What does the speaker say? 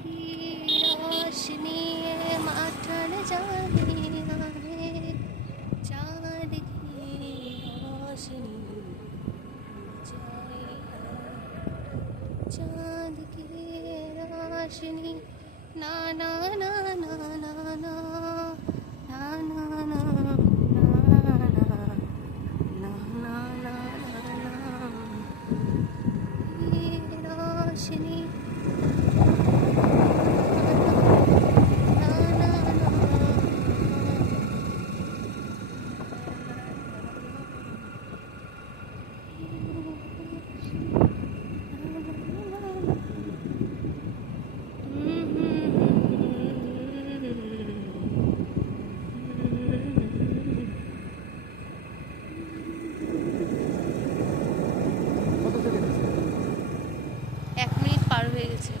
की रोशनी माठन जाने आए, चाँद की रोशनी जाए, चाँद की रोशनी ना ना ना ना ना ना ना ना ना रोशनी কত সেকেন্ড আছে? 1 মিনিট পার হয়ে গেছে।